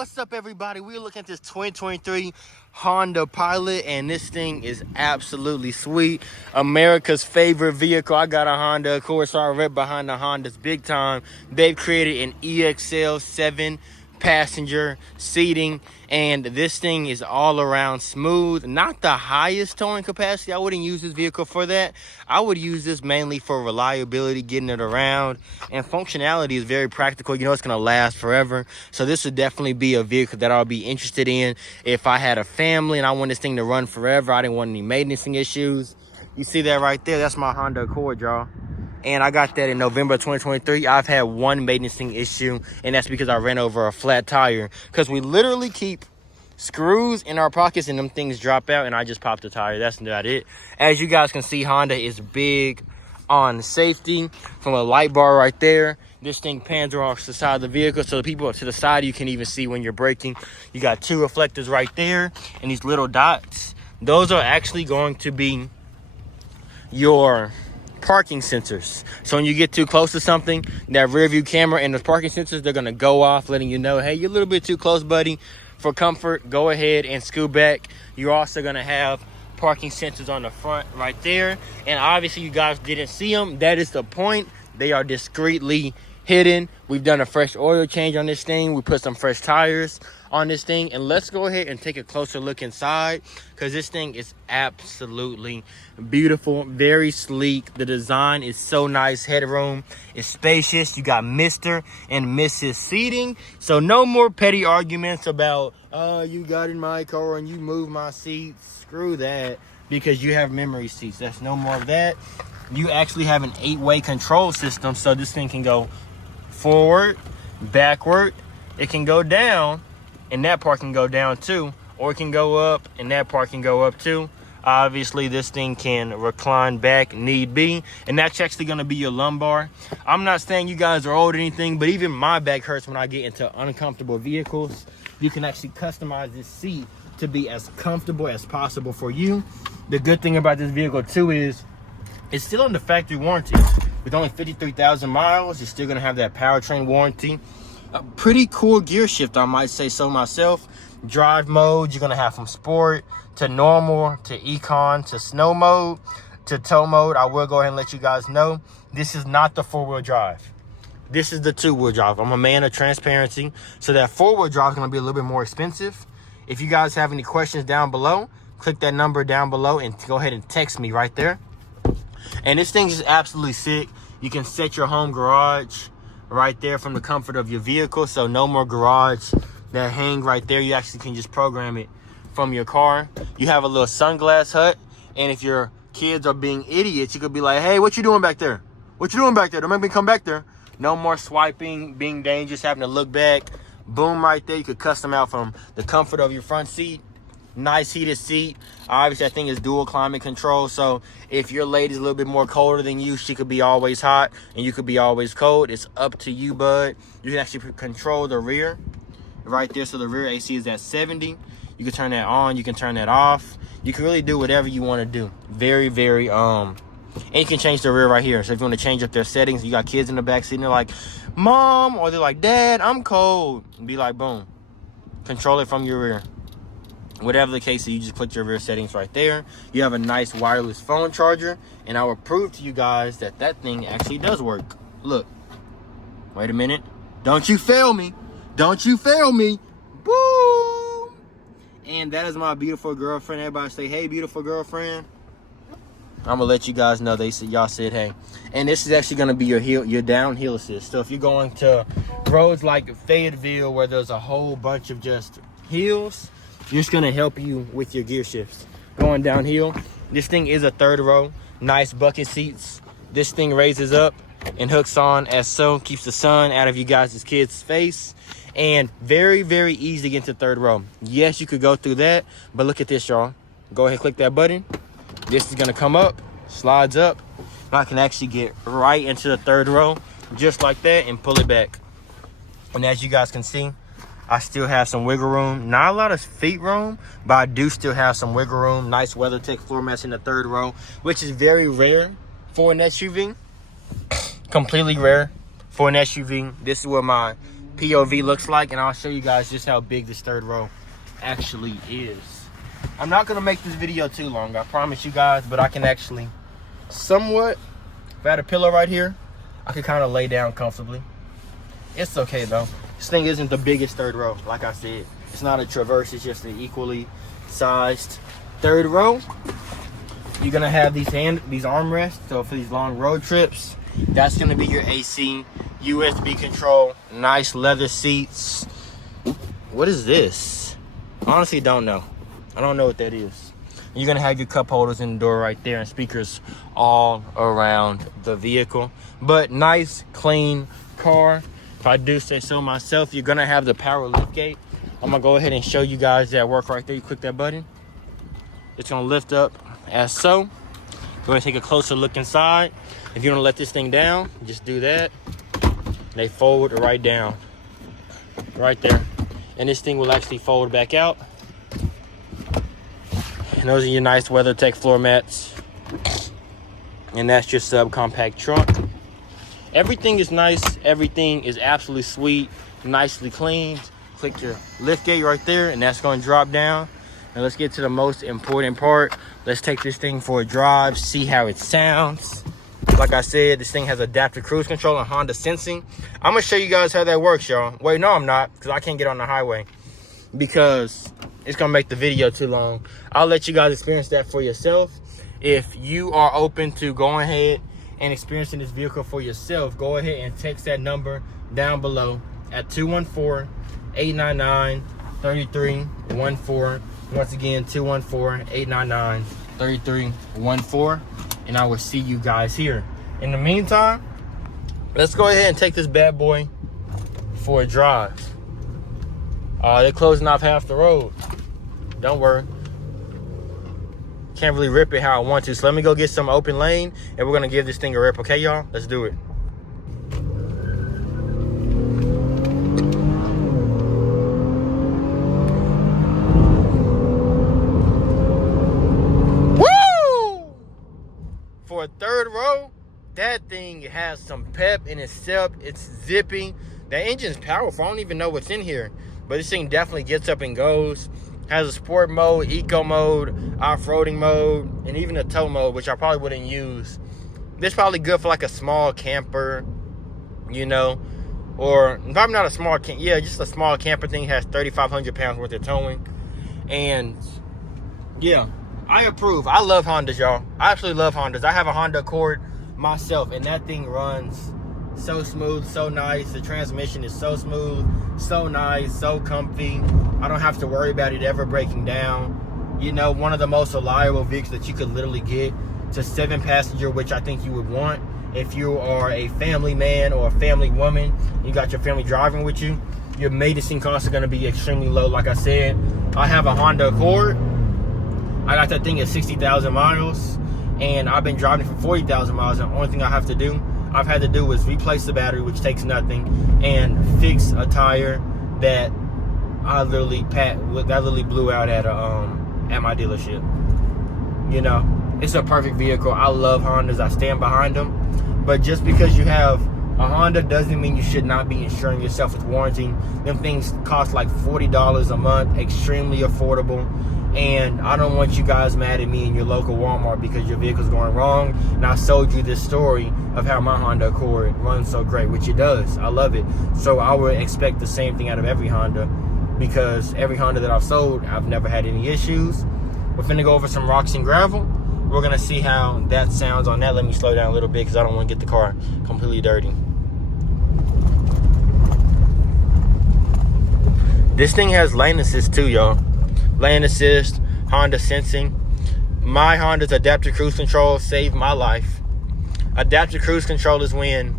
What's up, everybody? We're looking at this 2023 Honda Pilot, and this thing is absolutely sweet. America's favorite vehicle. I got a Honda, of course, so I rep behind the Hondas big time. They've created an EXL 7-passenger seating, and this thing is all around smooth. Not the highest towing capacity. I wouldn't use this vehicle for that. I would use this mainly for reliability, getting it around, and functionality is very practical. You know, it's going to last forever. So this would definitely be a vehicle that I'll be interested in if I had a family and I want this thing to run forever. I didn't want any maintenance issues. You see that right there? That's my Honda Accord, y'all. And I got that in November 2023. I've had one maintenance issue, and that's because I ran over a flat tire. Because we literally keep screws in our pockets and them things drop out, and I just popped the tire. That's about it. As you guys can see, Honda is big on safety. From a light bar right there, this thing pans across the side of the vehicle, so the people to the side you can even see when you're braking. You got two reflectors right there, and these little dots, those are actually going to be your parking sensors. So when you get too close to something, that rear view camera and the parking sensors, they're going to go off, letting you know, hey, you're a little bit too close, buddy. For comfort, go ahead and scoot back. You're also going to have parking sensors on the front right there, and obviously you guys didn't see them. That is the point. They are discreetly hidden. We've done a fresh oil change on this thing. We put some fresh tires on this thing, and let's go ahead and take a closer look inside, because this thing is absolutely beautiful, very sleek. The design is so nice. Headroom is spacious. You got Mr. and Mrs. seating, so no more petty arguments about, oh, you got in my car and you moved my seats. Screw that, because you have memory seats. That's no more of that. You actually have an 8-way control system, so this thing can go forward, backward, it can go down, and that part can go down too, or it can go up and that part can go up too. Obviously this thing can recline back need be, and that's actually going to be your lumbar. I'm not saying you guys are old or anything, but even my back hurts when I get into uncomfortable vehicles. You can actually customize this seat to be as comfortable as possible for you. The good thing about this vehicle too is it's still under factory warranty. With only 53,000 miles, you're still gonna have that powertrain warranty. A pretty cool gear shift, I might say so myself. Drive mode, you're gonna have from sport to normal to econ to snow mode to tow mode. I will go ahead and let you guys know, this is not the 4-wheel drive. This is the 2-wheel drive. I'm a man of transparency, so that 4-wheel drive is gonna be a little bit more expensive. If you guys have any questions down below, click that number down below and go ahead and text me right there. And this thing is absolutely sick. You can set your home garage right there from the comfort of your vehicle. So no more garage that hang right there. You actually can just program it from your car. You have a little sunglass hut. And if your kids are being idiots, you could be like, hey, what you doing back there? What you doing back there? Don't make me come back there. No more swiping, being dangerous, having to look back. Boom, right there. You could custom out from the comfort of your front seat. Nice heated seat. Obviously, that thing is dual climate control, so if your lady's a little bit more colder than you, she could be always hot and you could be always cold. It's up to you, bud. You can actually control the rear right there, so the rear AC is at 70. You can turn that on, you can turn that off. You can really do whatever you want to do. Very and you can change the rear right here. So if you want to change up their settings, you got kids in the back seat and they're like, Mom, or they're like, Dad, I'm cold. Be like, boom, control it from your rear. Whatever the case, so you just put your rear settings right there. You have a nice wireless phone charger, and I will prove to you guys that that thing actually does work. Look, wait a minute. Don't you fail me. Don't you fail me. Boom. And that is my beautiful girlfriend. Everybody say, hey, beautiful girlfriend. I'm gonna let you guys know y'all said hey. And this is actually gonna be your downhill assist. So if you're going to roads like Fayetteville where there's a whole bunch of just hills, it's gonna help you with your gear shifts. Going downhill, this thing is a 3rd row, nice bucket seats. This thing raises up and hooks on as so, keeps the sun out of you guys' kids' face. And very easy to get into 3rd row. Yes, you could go through that, but look at this, y'all. Go ahead, click that button. This is gonna come up, slides up. I can actually get right into the 3rd row, just like that, and pull it back. And as you guys can see, I still have some wiggle room. Not a lot of feet room, but I do still have some wiggle room. Nice WeatherTech floor mats in the 3rd row, which is very rare for an SUV. Completely rare for an SUV. This is where my POV looks like, and I'll show you guys just how big this third row actually is. I'm not gonna make this video too long, I promise you guys, but I can actually somewhat, if I had a pillow right here, I could kind of lay down comfortably. It's okay though. This thing isn't the biggest third row, like I said. It's not a Traverse, it's just an equally sized third row. You're gonna have these armrests, so for these long road trips, that's gonna be your AC, USB control, nice leather seats. What is this? Honestly, don't know. I don't know what that is. You're gonna have your cup holders in the door right there and speakers all around the vehicle. But nice, clean car. If I do say so myself, you're gonna have the power lift gate. I'm gonna go ahead and show you guys that work right there. You click that button. It's gonna lift up as so. We're gonna take a closer look inside. If you wanna let this thing down, just do that. They fold right down, right there. And this thing will actually fold back out. And those are your nice WeatherTech floor mats. And that's your subcompact trunk. Everything is nice. Everything is absolutely sweet, nicely cleaned. Click your lift gate right there, and that's going to drop down. And let's get to the most important part. Let's take this thing for a drive, see how it sounds. Like I said, this thing has adaptive cruise control and Honda sensing. I'm going to show you guys how that works, y'all. Wait, no, I'm not, because I can't get on the highway because it's going to make the video too long. I'll let you guys experience that for yourself. If you are open to going ahead and experiencing this vehicle for yourself, go ahead and text that number down below at 214-899-3314. Once again, 214-899-3314. And I will see you guys here. In the meantime, let's go ahead and take this bad boy for a drive. They're closing off half the road. Don't worry. Can't really rip it how I want to. So let me go get some open lane and we're gonna give this thing a rip, okay, y'all? Let's do it. For a third row, that thing has some pep in itself. It's zippy. That engine's powerful. I don't even know what's in here, but this thing definitely gets up and goes. Has a sport mode, eco mode, off-roading mode, and even a tow mode, which I probably wouldn't use. This is probably good for like a small camper, you know, or probably not a small camper. Yeah, just a small camper thing. Has 3,500 pounds worth of towing. And yeah, I approve. I love Hondas, y'all. I absolutely love Hondas. I have a Honda Accord myself, and that thing runs so smooth, so nice. The transmission is so smooth, so nice, so comfy. I don't have to worry about it ever breaking down. You know, one of the most reliable vehicles that you could literally get. It's a 7-passenger, which I think you would want if you are a family man or a family woman. You got your family driving with you. Your maintenance costs are going to be extremely low. Like I said, I have a Honda Accord. I got that thing at 60,000 miles, and I've been driving it for 40,000 miles. And the only thing I've had to do is replace the battery, which takes nothing, and fix a tire that I literally blew out at my dealership. You know, it's a perfect vehicle. I love Hondas. I stand behind them. But just because you have a Honda doesn't mean you should not be insuring yourself with warranty. Them things cost like $40 a month, extremely affordable. And I don't want you guys mad at me in your local Walmart because your vehicle's going wrong. And I sold you this story of how my Honda Accord runs so great, which it does. I love it. So I would expect the same thing out of every Honda, because every Honda that I've sold, I've never had any issues. We're finna go over some rocks and gravel. We're gonna see how that sounds on that. Let me slow down a little bit because I don't want to get the car completely dirty. This thing has lane assist too, y'all. Lane assist, Honda sensing. My Honda's adaptive cruise control saved my life. Adaptive cruise control is when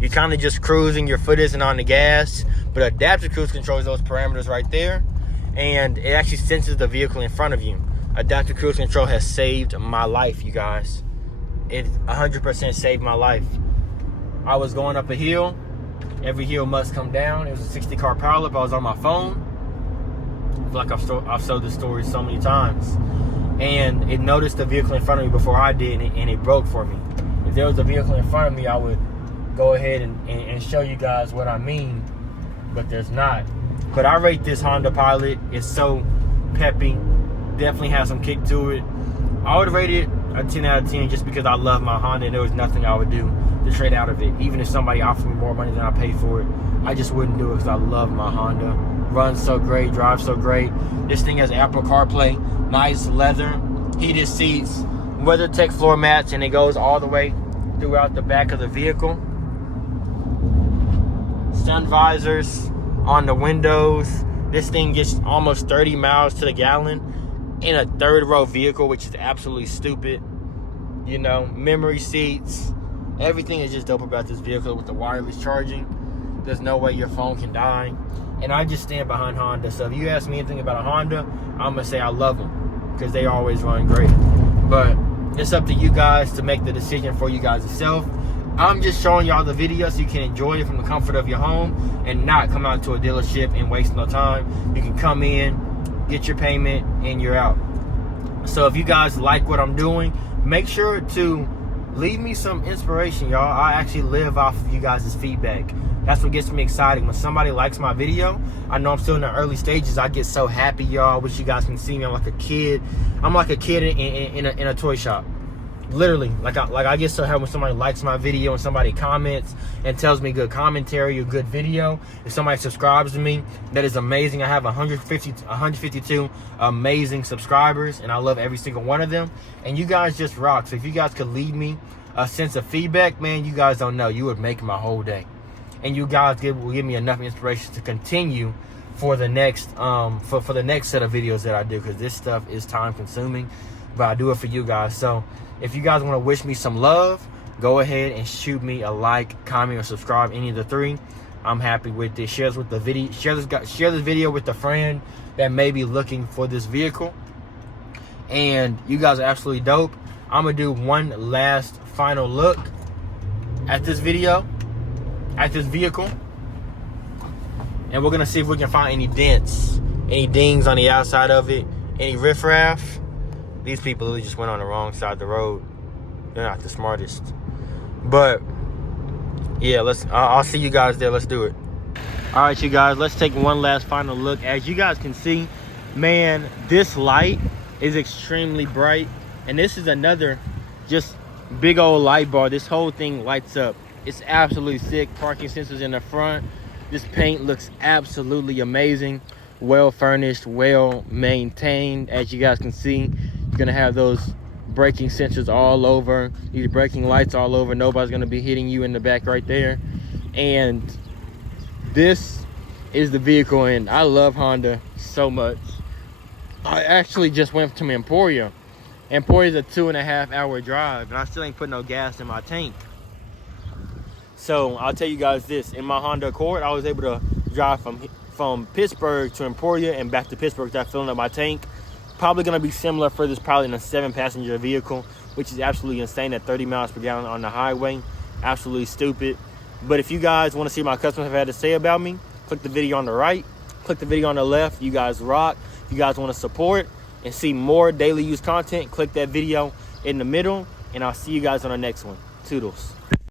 you're kind of just cruising, your foot isn't on the gas, but adaptive cruise control is those parameters right there, and it actually senses the vehicle in front of you. Adaptive cruise control has saved my life, you guys. It 100% saved my life. I was going up a hill. Every hill must come down. It was a 60-car powerlip. I was on my phone. I feel like I've told this story so many times. And it noticed the vehicle in front of me before I did, and it broke for me. If there was a vehicle in front of me, I would go ahead and show you guys what I mean, but there's not. But I rate this Honda Pilot. It's so peppy, definitely has some kick to it. I would rate it a 10 out of 10 just because I love my Honda and there was nothing I would do to trade out of it. Even if somebody offered me more money than I paid for it, I just wouldn't do it because I love my Honda. Runs so great, drives so great. This thing has Apple CarPlay, nice leather, heated seats, WeatherTech floor mats, and it goes all the way throughout the back of the vehicle. Sun visors on the windows. This thing gets almost 30 miles to the gallon in a third row vehicle, which is absolutely stupid. You know, memory seats, everything is just dope about this vehicle with the wireless charging. There's no way your phone can die. And I just stand behind Honda. So if you ask me anything about a Honda, I'm gonna say I love them because they always run great. But it's up to you guys to make the decision for you guys yourself. I'm just showing y'all the video so you can enjoy it from the comfort of your home and not come out to a dealership and waste no time. You can come in, get your payment, and you're out. So if you guys like what I'm doing, make sure to leave me some inspiration, y'all. I actually live off of you guys' feedback. That's what gets me excited. When somebody likes my video, I know I'm still in the early stages. I get so happy, y'all. I wish you guys can see me. I'm like a kid. I'm like a kid in a toy shop. Literally, like I get so happy when somebody likes my video and somebody comments and tells me good commentary or good video. If somebody subscribes to me, that is amazing. I have 152 amazing subscribers, and I love every single one of them. And you guys just rock. So if you guys could leave me a sense of feedback, man, you guys don't know. You would make my whole day. And you guys will give me enough inspiration to continue for the next for the next set of videos that I do, because this stuff is time consuming, but I do it for you guys. So if you guys want to wish me some love, go ahead and shoot me a like, comment, or subscribe, any of the three. I'm happy with this. Share this video with a friend that may be looking for this vehicle. And you guys are absolutely dope. I'm gonna do one last final look at this video, at this vehicle, and we're gonna see if we can find any dents, any dings on the outside of it, any riffraff. These people really just went on the wrong side of the road. They're not the smartest. But yeah, I'll see you guys there. Let's do it. All right, you guys, let's take one last final look. As you guys can see, man, this light is extremely bright, and this is another just big old light bar. This whole thing lights up. It's absolutely sick. Parking sensors in the front. This paint looks absolutely amazing. Well furnished, well maintained. As you guys can see, you're gonna have those braking sensors all over, these braking lights all over. Nobody's gonna be hitting you in the back right there. And this is the vehicle, and I love Honda so much. I actually just went to Emporia. Emporia's a 2.5 hour drive, and I still ain't put no gas in my tank. So I'll tell you guys this: in my Honda Accord, I was able to drive from Pittsburgh to Emporia and back to Pittsburgh without filling up my tank. Probably going to be similar for this, probably in a 7-passenger vehicle, which is absolutely insane at 30 miles per gallon on the highway. Absolutely stupid. But if you guys want to see what my customers have had to say about me, click the video on the right, click the video on the left. You guys rock. If you guys want to support and see more daily use content, click that video in the middle, and I'll see you guys on the next one. Toodles.